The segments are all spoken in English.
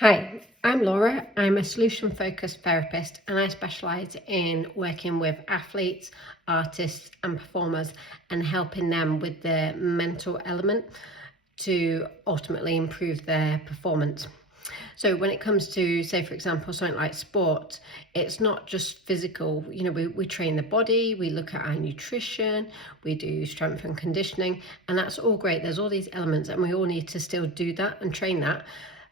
Hi, I'm Laura. I'm a solution-focused therapist and I specialise in working with athletes, artists and performers and helping them with the mental element to ultimately improve their performance. So when it comes to, say, for example, something like sport, it's not just physical. We train the body, we look at our nutrition, we do strength and conditioning, and that's all great. There's all these elements and we all need to still do that and train that.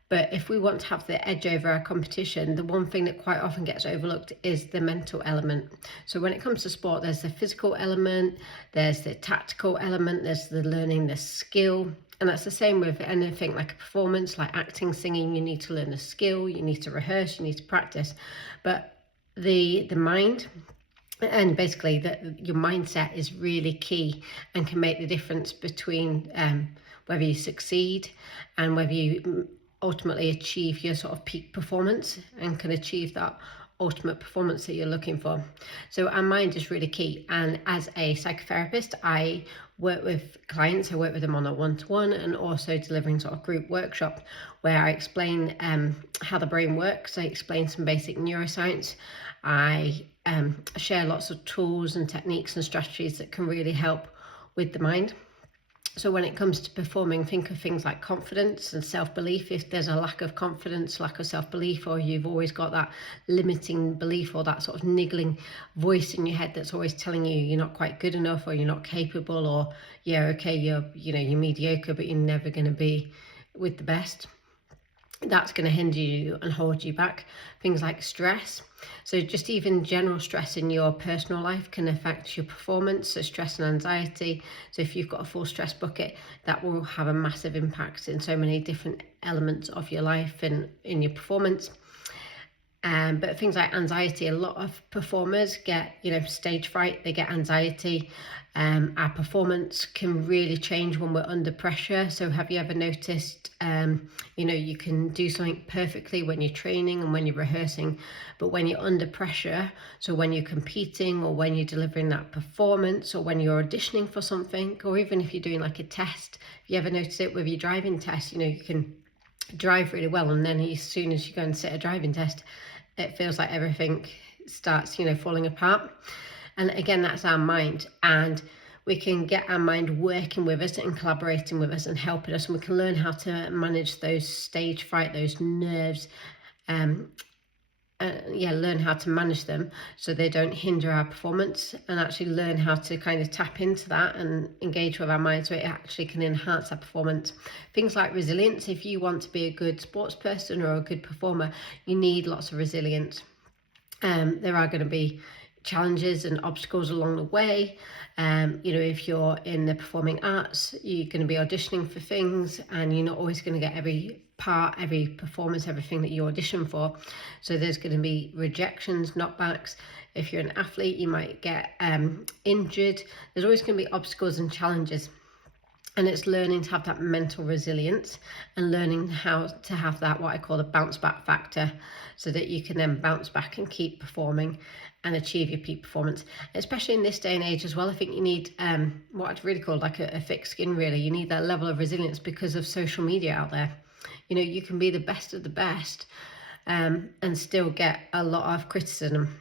But if we want to have the edge over our competition, the one thing that quite often gets overlooked is the mental element. So when it comes to sport, there's the physical element, there's the tactical element, there's the learning the skill. And that's the same with anything like a performance, like acting, singing. You need to learn the skill, you need to rehearse, you need to practice. But the mind, and basically your mindset is really key and can make the difference between whether you succeed and whether you ultimately achieve your sort of peak performance and can achieve that ultimate performance that you're looking for. So our mind is really key. And as a psychotherapist, I work with clients. I work with them on a one-to-one and also delivering sort of group workshop where I explain how the brain works. I explain some basic neuroscience. I share lots of tools and techniques and strategies that can really help with the mind. So when it comes to performing, think of things like confidence and self-belief. If there's a lack of confidence, lack of self-belief, or you've always got that limiting belief or that sort of niggling voice in your head that's always telling you you're not quite good enough or you're not capable, or you're mediocre, but you're never going to be with the best, that's going to hinder you and hold you back. Things like stress. So just even general stress in your personal life can affect your performance. So stress and anxiety. So if you've got a full stress bucket, that will have a massive impact in so many different elements of your life and in your performance. But things like anxiety, a lot of performers get, stage fright, they get anxiety. Our performance can really change when we're under pressure. So have you ever noticed, you can do something perfectly when you're training and when you're rehearsing, but when you're under pressure, so when you're competing or when you're delivering that performance or when you're auditioning for something, or even if you're doing like a test, if you ever notice it with your driving test, you can drive really well and then as soon as you go and sit a driving test, it feels like everything starts, falling apart. And again, that's our mind. And we can get our mind working with us and collaborating with us and helping us. And we can learn how to manage those stage fright, those nerves, learn how to manage them so they don't hinder our performance, and actually learn how to kind of tap into that and engage with our mind so it actually can enhance our performance. Things like resilience. If you want to be a good sports person or a good performer, you need lots of resilience. There are going to be challenges and obstacles along the way. If you're in the performing arts, you're going to be auditioning for things and you're not always going to get every part, every performance, everything that you audition for. So there's going to be rejections, knockbacks. If you're an athlete, you might get injured. There's always going to be obstacles and challenges. And it's learning to have that mental resilience and learning how to have that, what I call the bounce back factor, so that you can then bounce back and keep performing and achieve your peak performance. Especially in this day and age as well, I think you need what I'd really call like a thick skin, really. You need that level of resilience because of social media out there. You can be the best of the best and still get a lot of criticism.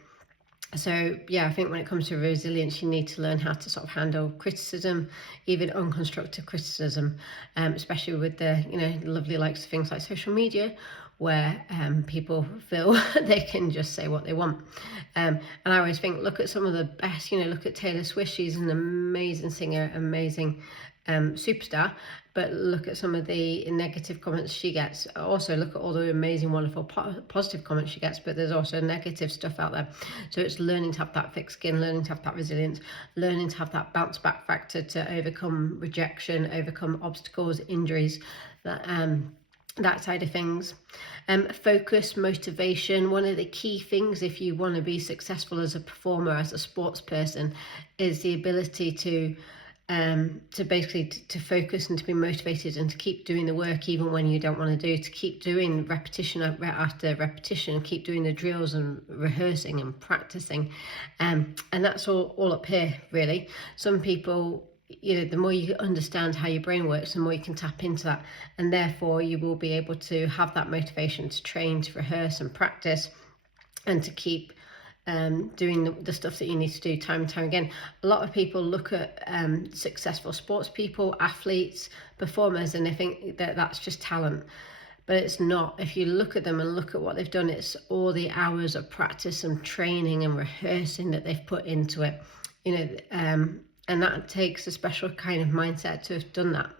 So I think when it comes to resilience, you need to learn how to sort of handle criticism, even unconstructive criticism, especially with the lovely likes of things like social media, where people feel they can just say what they want. And I always think, look at some of the best, look at Taylor Swift. She's an amazing singer, amazing superstar, but look at some of the negative comments she gets. Also look at all the amazing, wonderful positive comments she gets, but there's also negative stuff out there. So it's learning to have that thick skin, learning to have that resilience, learning to have that bounce back factor to overcome rejection, overcome obstacles, injuries, that side of things. Focus, motivation. One of the key things if you want to be successful as a performer, as a sports person, is the ability to basically to focus and to be motivated and to keep doing the work even when you don't want to do, to keep doing repetition after repetition, keep doing the drills and rehearsing and practicing, and that's all up here really. Some people the more you understand how your brain works, the more you can tap into that, and therefore you will be able to have that motivation to train, to rehearse and practice, and to keep doing the stuff that you need to do time and time again. A lot of people look at successful sports people, athletes, performers, and they think that that's just talent. But it's not. If you look at them and look at what they've done, it's all the hours of practice and training and rehearsing that they've put into it. And that takes a special kind of mindset to have done that.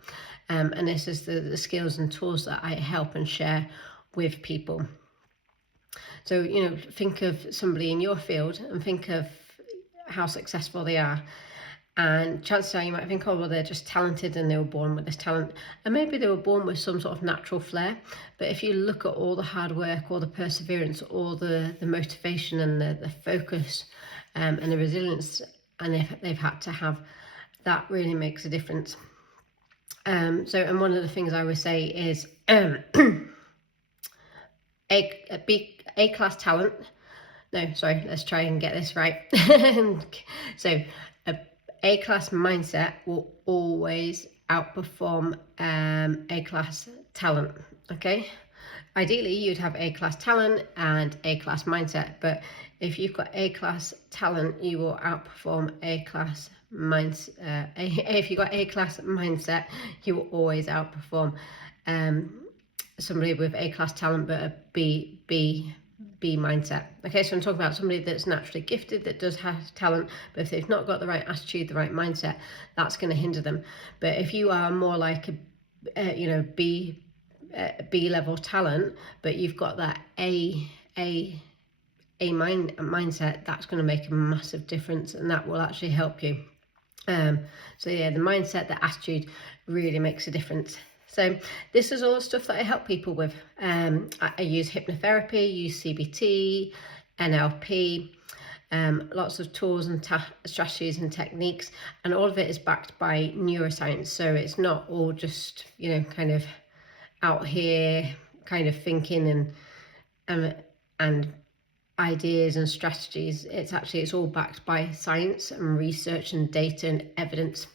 And this is the skills and tools that I help and share with people. So, think of somebody in your field and think of how successful they are. And chances are you might think, oh, well, they're just talented and they were born with this talent. And maybe they were born with some sort of natural flair. But if you look at all the hard work, all the perseverance, all the motivation and the focus and the resilience, and they've had to have, that really makes a difference. And one of the things I would say is A-class talent. No, sorry, let's try and get this right. So A-class mindset will always outperform A-class talent, okay? Ideally, you'd have A-class talent and A-class mindset, but if you've got A-class talent, you will outperform A-class mindset. If you've got A-class mindset, you will always outperform somebody with A-class talent but a B mindset. Okay, so I'm talking about somebody that's naturally gifted, that does have talent, but if they've not got the right attitude, the right mindset, that's going to hinder them. But if you are more like a B level talent, but you've got that mindset, that's going to make a massive difference, and that will actually help you. So yeah, the mindset, the attitude really makes a difference. So this is all stuff that I help people with. I use hypnotherapy, use CBT, NLP, lots of tools and strategies and techniques, and all of it is backed by neuroscience. So it's not all just, kind of out here kind of thinking and ideas and strategies. It's all backed by science and research and data and evidence.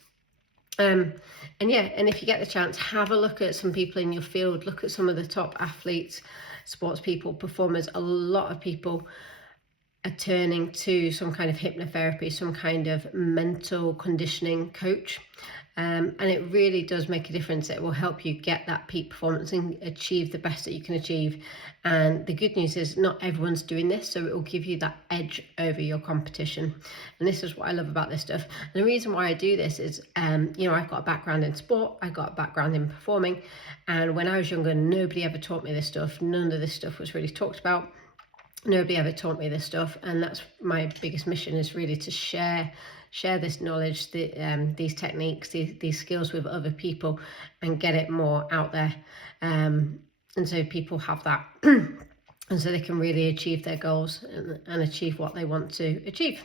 And if you get the chance, have a look at some people in your field, look at some of the top athletes, sports people, performers. A lot of people are turning to some kind of hypnotherapy, some kind of mental conditioning coach. And it really does make a difference. It will help you get that peak performance and achieve the best that you can achieve. And the good news is not everyone's doing this, so it will give you that edge over your competition. And this is what I love about this stuff. And the reason why I do this is, I've got a background in sport, I've got a background in performing. And when I was younger, nobody ever taught me this stuff. None of this stuff was really talked about. Nobody ever taught me this stuff. And that's my biggest mission, is really to share this knowledge, these techniques, these skills with other people, and get it more out there. And so people have that, and so they can really achieve their goals and achieve what they want to achieve.